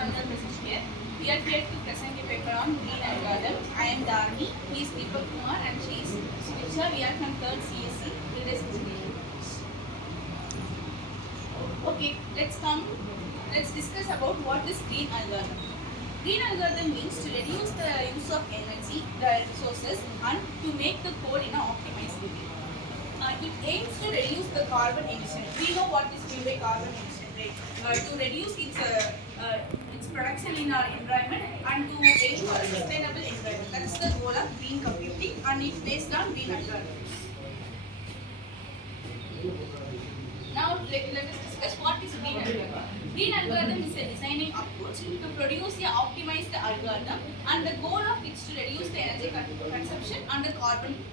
another message here. We are here to present a paper on green algorithm. I am Dharni, he is Deepak Kumar, and she is Sricha. We are from 3rd CSC, Business Engineering. Okay, let's discuss about what is green algorithm. Green algorithm means to reduce the use of energy, the resources, and to make the code in an optimized way. It aims to reduce the carbon emission. We know what is meant by carbon emission, right? To reduce its production in our environment and to aim for a sustainable environment. That is the goal of green computing, and it's based on green algorithms. Now let us discuss what is green algorithm. Green algorithm is a designing approach to produce a optimized algorithm, and the goal of it is to reduce the energy consumption and the carbon footprint.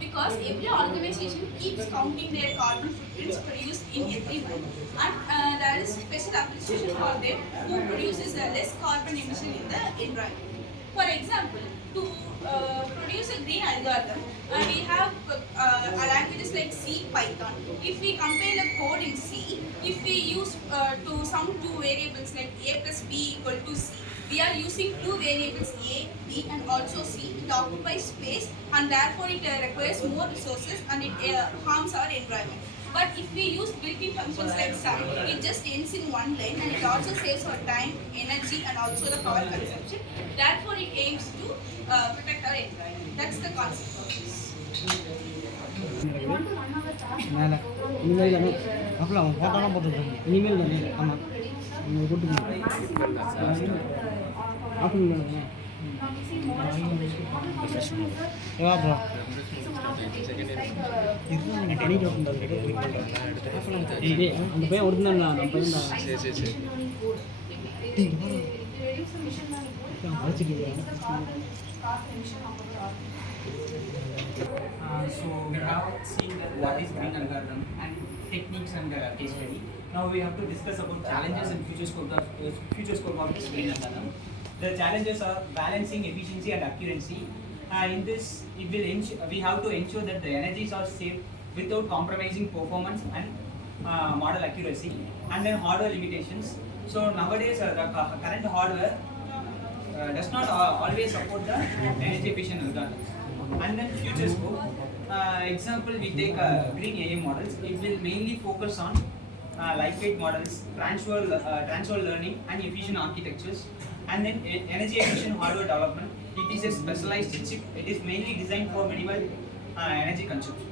Because every organization keeps counting their carbon footprints produced in every month, and there is special appreciation for them who produces less carbon emission in the environment. For example, to produce a green algorithm, we have languages like C, Python. If we compare the code in C, if we use to sum two variables like A plus B equal to C, we are using two variables A, B and also C. It occupies space and therefore it requires more resources and it harms our environment. But if we use built-in functions like sum, it just ends in one line and it also saves our time, energy and also the power consumption. Therefore it aims to protect our environment. That's the concept of this. மேலே இனிமேல் தானே அப்புறம் அவன் ஃபோட்டோலாம் போட்டுருக்காங்க இனிமேல் தானே ஆமாம் நீங்கள் கூப்பிட்டு ஆஃப்டர்நூன் தானே எவ்வளோ ப்ரோ இதுதான் நீங்கள் டெலிட் அந்த பையன் ஒரிஜினல் நம்ம பையன் தான் சரி சரி சரி படிச்சுட்டு So we have seen that what is green algorithm and techniques and case study. Now we have to discuss about challenges and future scope of this green algorithm. The challenges are balancing efficiency and accuracy. In this, we have to ensure that the energies are saved without compromising performance and model accuracy. And then hardware limitations. So nowadays the current hardware does not always support the energy efficient algorithms. And then future scope, example we take green AI models. It will mainly focus on lightweight models, transfer learning and efficient architectures. And then energy efficient hardware development. It is a specialized chip. It is mainly designed for minimal energy consumption.